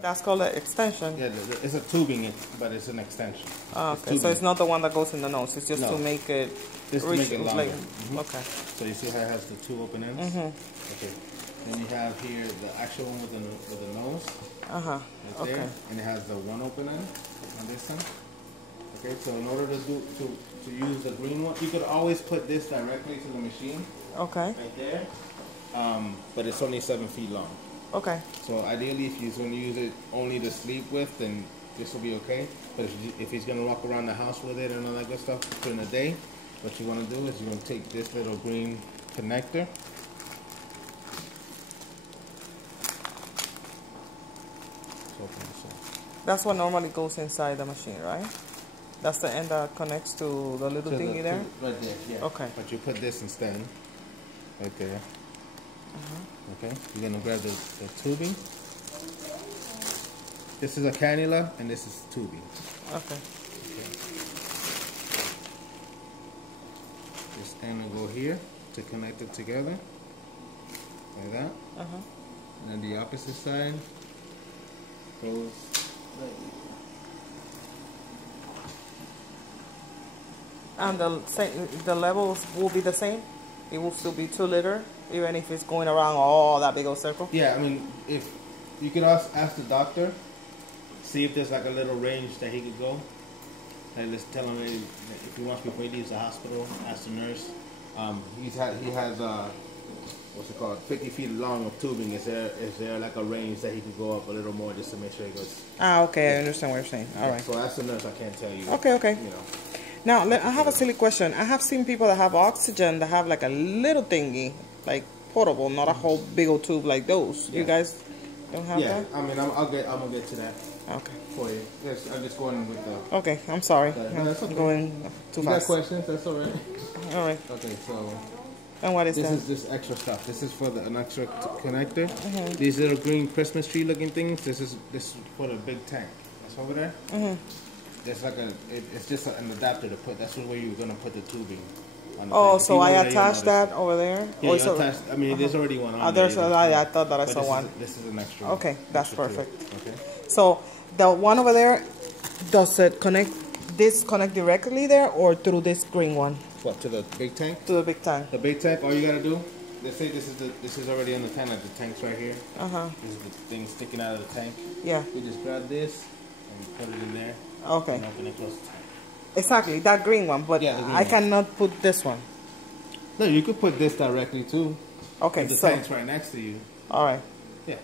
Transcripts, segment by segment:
That's called an extension? Yeah, it's a tubing, but it's an extension. Oh, okay, so it's not the one that goes in the nose. It's just to make it just to make it longer. Like, okay. So you see how it has the two open ends? Okay. Then you have here the actual one with the nose. Right there. And it has the one open end on this side. Okay, so in order to use the green one, you could always put this directly to the machine. Okay. Right there. But it's only 7 feet long. Okay. So ideally, if he's going to use it only to sleep with, then this will be okay. But if he's going to walk around the house with it and all that good stuff during the day, what you want to do is you're going to take this little green connector. That's what normally goes inside the machine, right? That's the end that connects to the little thingy there? Right there, yeah. Okay. But you put this instead. Right there. Okay. You're going to grab the tubing. This is a cannula, and this is tubing. Okay. This end will go here to connect it together. Like that. And then the opposite side goes right here. And the levels will be the same? It will still be 2 liter, even if it's going around all that big old circle? Yeah, I mean, if you could ask the doctor, see if there's like a little range that he could go. And let's tell him if he wants before he leaves the hospital, ask the nurse. He has what's it called, 50 feet long of tubing. Is there like a range that he could go up a little more just to make sure he goes? Ah, okay, I understand what you're saying. All right. So ask the nurse. I can't tell you. Okay. You know. Now, I have a silly question. I have seen people that have oxygen that have like a little thingy, like portable, not a whole big old tube like those. You guys don't have that? Yeah, I mean, I'm gonna get to that. Okay. For you. Yes, I'm just going with the... Okay, I'm sorry. No, that's okay. I'm going too fast. You got questions? That's all right. All right. Okay, so... And what is that? This is this extra stuff. This is for an extra connector. These little green Christmas tree looking things. This is for the big tank. That's over there. There's like it's just an adapter to put. That's where you're gonna put the tubing. On the tank. So I attached that over there. Yeah, attached. I mean, there's already one on there. I thought that I saw one. This is an extra. Okay, that's perfect. Okay. So the one over there, does it connect? This connect directly there or through this green one? What, to the big tank? To the big tank. The big tank. All you gotta do. Let's say this is already on the tank. Like the tank's right here. This is the thing sticking out of the tank. Yeah. You just grab this and put it in there. Okay. And open it close to the tank. Exactly, that green one. But yeah, I cannot put this one. No, you could put this directly too. Okay. The tank's right next to you. All right. Yeah.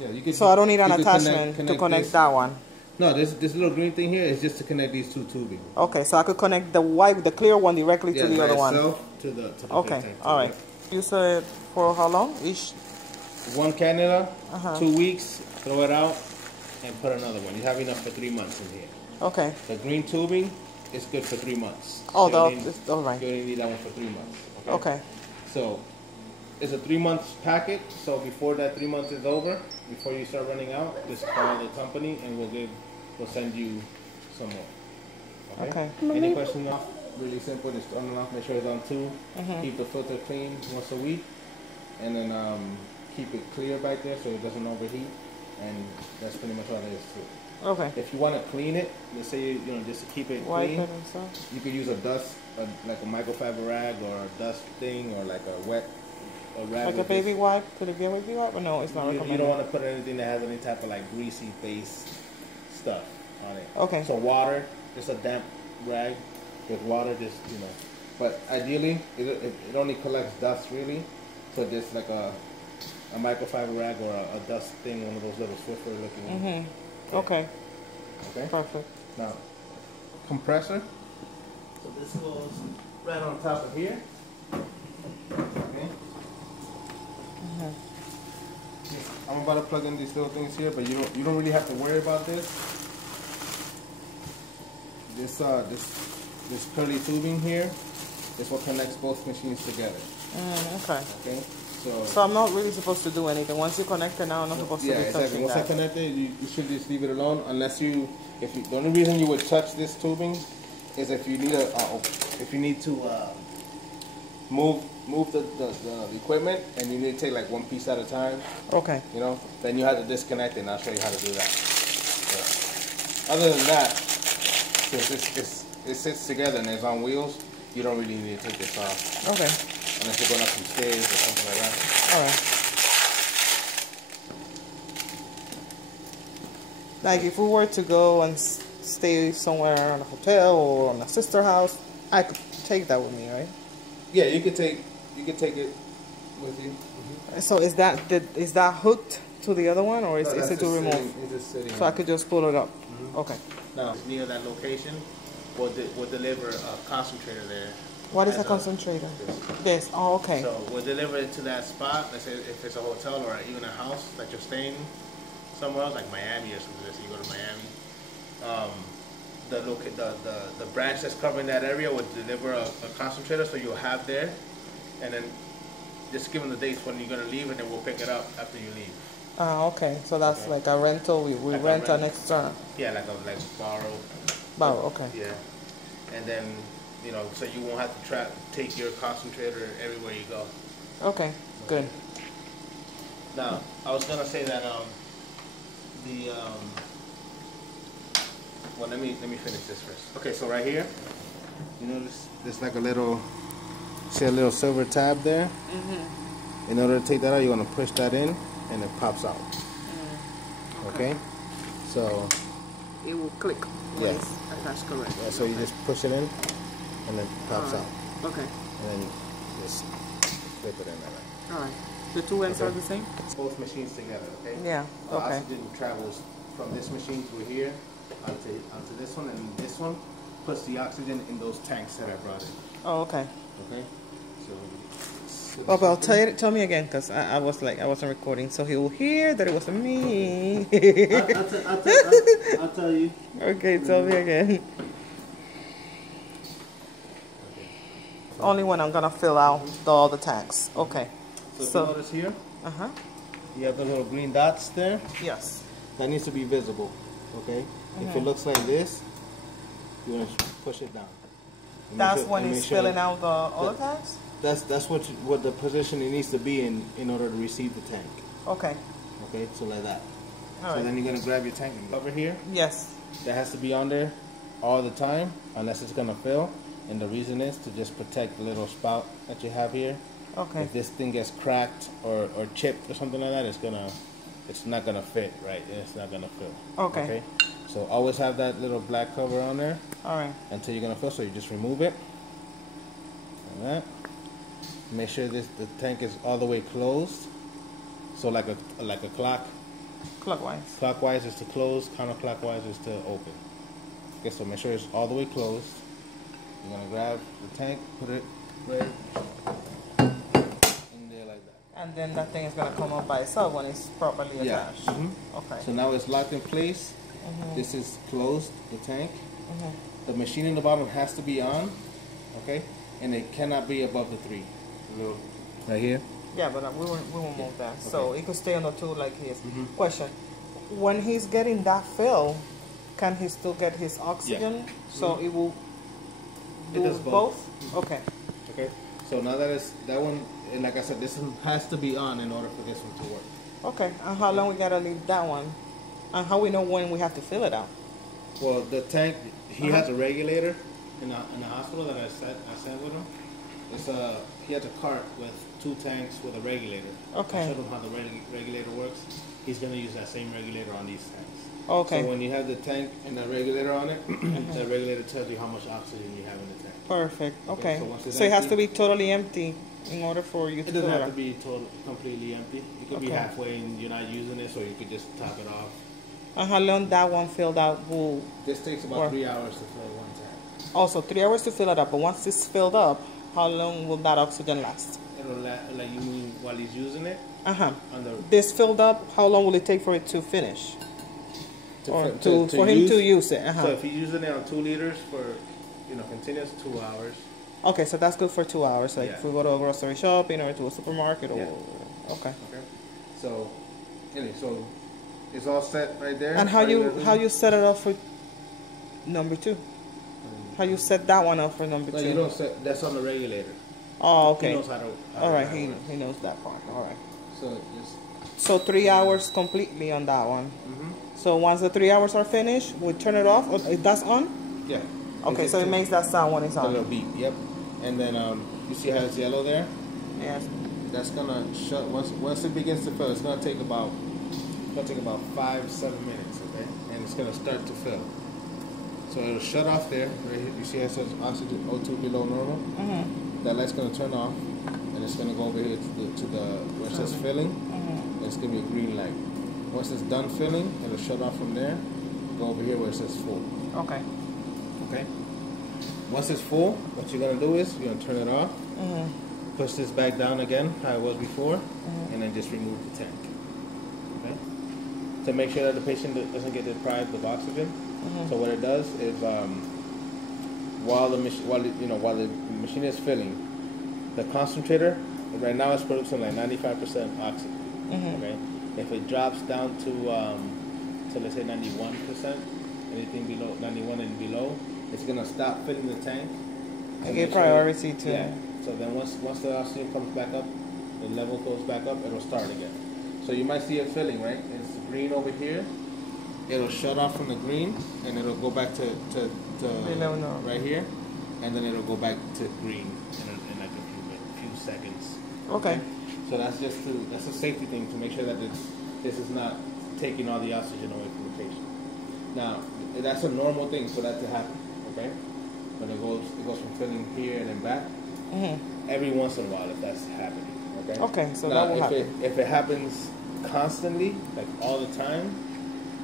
Yeah. You could. So I don't need an attachment to connect that one. No, this little green thing here is just to connect these two tubing. Okay, so I could connect the clear one directly to the other one. To the okay, all right. You said for how long each? One cannula, 2 weeks, throw it out, and put another one. You have enough for 3 months in here. Okay. The green tubing is good for 3 months. Oh, all right. You only need that one for 3 months. Okay. So it's a 3 month packet. So before that 3 months is over, before you start running out, just call the company and we'll send you some more. Okay. Any questions? Really simple. Just on and off. Make sure it's on 2. Keep the filter clean once a week, and then keep it clear back there so it doesn't overheat. And that's pretty much all there is to it. Okay. If you want to clean it, let's say just to keep it clean, you could use a like a microfiber rag or a dust thing or like a rag. Like a baby wipe? Could it be a baby wipe? Or no, it's not recommended. You don't want to put anything that has any type of like greasy based stuff on it. Okay. So water, just a damp rag with water, just But ideally, it only collects dust really. So just like a microfiber rag or a dust thing, one of those little Swiffer looking. Okay. Okay. Perfect. Now, compressor. So this goes right on top of here. Okay. I'm about to plug in these little things here, but you don't really have to worry about this. This curly tubing here is what connects both machines together. Okay. Okay. So I'm not really supposed to do anything. Once you connect it now, I'm not supposed to be touching exactly. Once I connect it, you should just leave it alone. Unless the only reason you would touch this tubing is if you need to move move the equipment, and you need to take like one piece at a time. Okay. You know, then you have to disconnect it, and I'll show you how to do that. Yeah. Other than that, since it sits together and it's on wheels, you don't really need to take this off. Okay. Unless you're going up some stairs or something like that. All right. Like if we were to go and stay somewhere in a hotel or in a sister house, I could take that with me, right? Yeah, you could take it with you. Mm-hmm. So is that hooked to the other one, or is it to remove? It's just sitting. So I could just pull it up. Mm-hmm. Okay. Now, near that location, we'll deliver a concentrator there. What is a concentrator? This. Oh, okay. So we'll deliver it to that spot. Let's say if it's a hotel or even a house that you're staying somewhere else, like Miami or something. So you go to Miami. The branch that's covering that area would deliver a concentrator, so you'll have there, and then just give them the dates when you're gonna leave, and then we'll pick it up after you leave. Okay. So that's okay. Like a rental. We like rent an extra. Yeah, like borrow. Borrow. Okay. Yeah, and then so you won't have to take your concentrator everywhere you go. Okay. Good. Now I was gonna say that well, let me finish this first. Okay, so right here, you notice there's like a little silver tab there. Mm-hmm. In order to take that out, you're gonna push that in, and it pops out. Okay. So it will click. Yeah. That's correct. Yeah, so you just push it in, and it pops out. Okay. And then just flip it in there. All right. The two ends are the same? Both machines together, okay? Yeah, the okay. oxygen travels from this machine through here onto this one, and this one puts the oxygen in those tanks that I brought in. Oh, okay. Okay? So but tell me again, because I wasn't recording, so he will hear that it wasn't me. I'll tell you. Okay, tell me again. Okay. Only when I'm going to fill out all the tanks. Okay. So if you notice here, you have the little green dots there. Yes. That needs to be visible, okay? If it looks like this, you want to push it down. That's when it's filling out the other tanks? That's what the position it needs to be in order to receive the tank. Okay. Okay, so like that. All right. Then you're going to grab your tank and cover here. Yes. That has to be on there all the time unless it's going to fill. And the reason is to just protect the little spout that you have here. Okay. If this thing gets cracked or chipped or something like that, it's not gonna fit right. It's not gonna fill. Okay. So always have that little black cover on there. All right. Until you're gonna fill. So you just remove it. Like that. Make sure the tank is all the way closed. So like a clock. Clockwise. Clockwise is to close. Counterclockwise is to open. Okay. So make sure it's all the way closed. You're gonna grab the tank, put it right. And then that thing is going to come up by itself when it's properly attached. Mm-hmm. Okay. So now it's locked in place. This is closed, the tank. The machine in the bottom has to be on, okay? And it cannot be above the 3. Right here? Yeah, but we won't move that. Okay. So it could stay on the 2 like his. Question. When he's getting that fill, can he still get his oxygen? Yeah. So it will do it does both. Okay. Okay. So now that it's that one, and like I said, this one has to be on in order for this one to work. Okay. And how long we gotta leave that one? And how we know when we have to fill it out? Well, the tank, he has a regulator in the hospital that I sat with him. He has a cart with 2 tanks with a regulator. Okay. I showed him how the regulator works. He's gonna use that same regulator on these tanks. Okay. So when you have the tank and the regulator on it, that regulator tells you how much oxygen you have in the tank. Perfect. Okay. So it has to be totally empty in order for you to fill it. It doesn't have to be completely empty. It could be halfway and you're not using it, so you could just top it off. And how long that one filled out will? This takes about 3 hours to fill one tank. Also, 3 hours to fill it up. But once it's filled up, how long will that oxygen last? It'll last, like you mean while he's using it? This filled up, how long will it take for it to finish? For him to use it. So if he's using it on 2 liters for continuous 2 hours. Okay, so that's good for 2 hours. Like if we go to a grocery shop, or to a supermarket, or okay. So anyway, so it's all set right there. And how you set it up for number 2? How you set that one up for number 2? You don't set. That's on the regulator. Oh, okay. He knows how to. All right, he knows that part. All right. So just. So 3 hours completely on that one. So once the 3 hours are finished, we turn it off. Or that's on. Yeah. Okay, so it makes that sound when it's on. A little beep. Yep. And then you see how it's yellow there? Yes. That's gonna shut once it begins to fill. It's gonna take about 5-7 minutes, okay? And it's gonna start to fill. So it'll shut off there. Right here. You see how it says oxygen O2 below normal? That light's gonna turn off, and it's gonna go over here to the where it says filling. And it's gonna be a green light. Once it's done filling, it'll shut off from there. Go over here where it says full. Okay. Okay. Once it's full, what you're gonna do is you're gonna turn it off. Push this back down again, how it was before, and then just remove the tank. Okay. To make sure that the patient doesn't get deprived of oxygen. So what it does is, while the machine is filling, the concentrator right now is producing like 95% oxygen. Okay. If it drops down to let's say 91%, anything below 91 and below, it's gonna stop filling the tank. And give priority to. Yeah. So then once the oxygen comes back up, the level goes back up, it'll start again. So you might see it filling, right? It's green over here. It'll shut off from the green, and it'll go back to right here, and then it'll go back to green in like a few seconds. Okay. So that's that's a safety thing to make sure that this is not taking all the oxygen away from the patient. Now that's a normal thing for that to happen. Okay. When it goes from filling here and then back. Every once in a while, if that's happening. Okay. Okay. So now, that will happen. If it happens constantly, like all the time,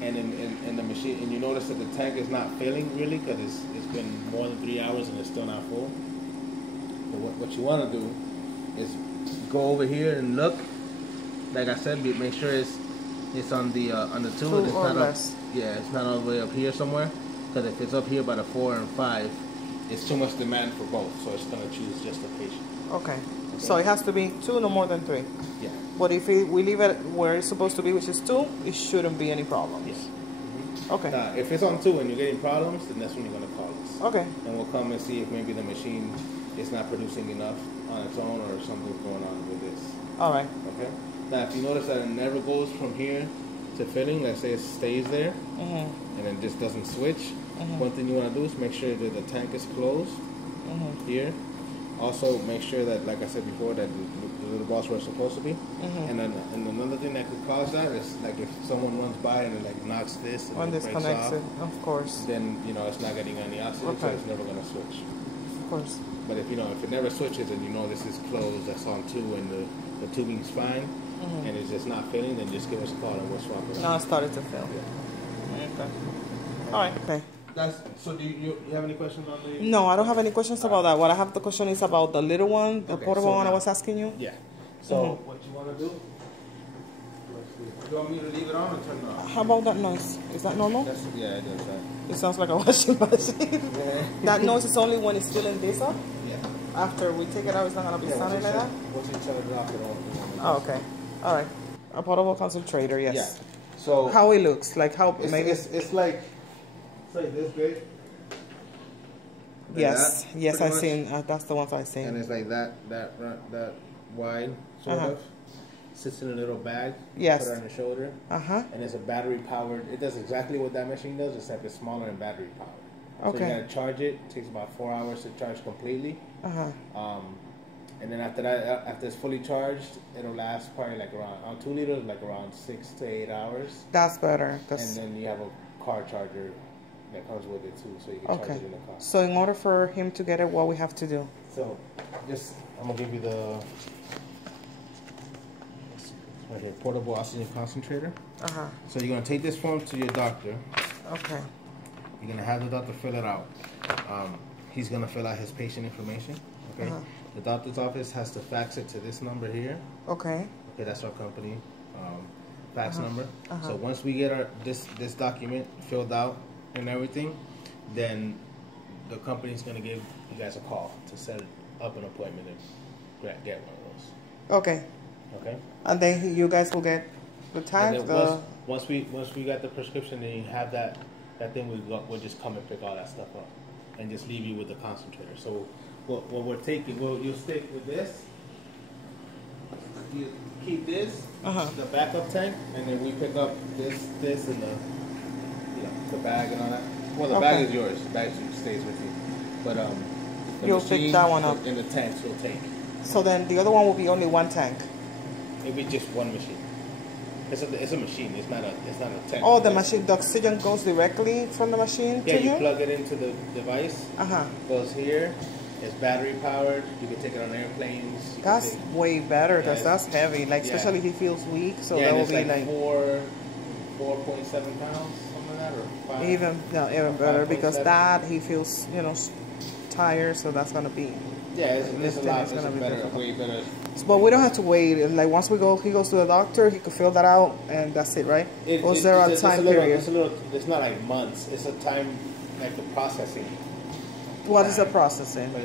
and in the machine, and you notice that the tank is not filling really because it's been more than 3 hours and it's still not full. But what you want to do is go over here and look. Like I said, make sure it's on the 2 and it's not up. Yeah, it's not all the way up here somewhere. Because if it's up here by the 4 and 5, it's too much demand for both, so it's going to choose just the patient. Okay. So it has to be 2, no more than 3. Yeah. But if we leave it where it's supposed to be, which is 2, it shouldn't be any problems. Yes. Okay. If it's on 2 and you're getting problems, then that's when you're going to call us. Okay. And we'll come and see if maybe the machine is not producing enough on its own or something's going on with this. All right. Okay. Now, if you notice that it never goes from here to filling, let's say it stays there, and it just doesn't switch, one thing you want to do is make sure that the tank is closed here. Also, make sure that, like I said before, that the little balls where it's supposed to be. And another thing that could cause that is like if someone runs by and it like knocks this and it breaks off, of course. then it's not getting any oxygen, so it's never going to switch. Of course. But if it never switches and this is closed, that's on 2 and the tubing's fine, and it's just not filling, then just give us a call and we'll swap it. Now it started to fill. Yeah. Okay. All right. Okay. So do you have any questions on the... No, I don't have any questions about that. What I have the question is about the little one, the portable one I was asking you. Yeah. So what you want to do, you want me to leave it on or turn it off? How about that noise? Is that normal? Yeah, it does that. It sounds like a washing machine. That noise is only when it's filling this up? Yeah. After we take it out, it's not going to be sounding like that? Once you turn it off, it won't. Oh, okay. All right. A portable concentrator, yes. Yeah. So how it looks, like how maybe... It's like this big. Yes, yes, I've seen. That's the ones I've seen. And it's like that wide, sort of. Sits in a little bag. Yes. Put it on your shoulder. And it's a battery powered. It does exactly what that machine does, except it's smaller and battery powered. Okay. So you gotta charge it. It takes about 4 hours to charge completely. And then after that, after it's fully charged, it'll last probably like around 2 liters, like around 6 to 8 hours. That's better. And then you have a car charger that comes with it too, so you can charge it in the car. So in order for him to get it, what we have to do? So, I'm gonna give you the right here, portable oxygen concentrator. So you're gonna take this form to your doctor. Okay. You're gonna have the doctor fill it out. He's gonna fill out his patient information. Okay. The doctor's office has to fax it to this number here. Okay. Okay, that's our company fax number. So once we get this document filled out and everything, then the company's gonna give you guys a call to set up an appointment and get one of those. Okay. Okay. And then you guys will get the tag. Once we got the prescription and you have that thing, we'll just come and pick all that stuff up and just leave you with the concentrator. So what we're taking, you'll stick with this. You keep this, the backup tank, and then we pick up this, and the bag and all that. Well, the bag is yours. The bag stays with you. But you'll pick that one up. And the tanks will take. So then the other one will be only one tank. It'll be just one machine. It's a machine. It's not a tank. Oh, the machine. The oxygen goes directly from the machine to you here? Plug it into the device. Goes here. It's battery powered. You can take it on airplanes. That's way better because that's heavy. Like especially if he feels weak, so that will be like 4.7 pounds, something like that, or 5. Even better because that he feels tired, so that's gonna be it's a lot. It's better, way better. But we don't have to wait. Like once he goes to the doctor, he could fill that out, and that's it, right? Was there a time period? It's not like months. It's a time like the processing. What is the processing? But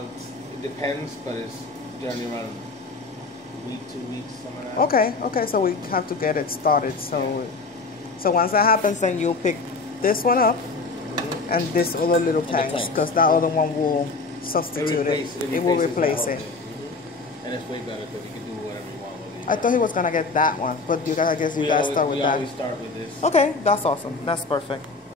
it depends, but it's generally around a week, 2 weeks, something like that. Okay. So we have to get it started. So once that happens, then you'll pick this one up and this other little tanks because that other one will substitute it. It will replace it. And it's way better because you can do whatever you want with it. I thought he was gonna get that one, but I guess you guys start with that. We always start with this. Okay, that's awesome. That's perfect.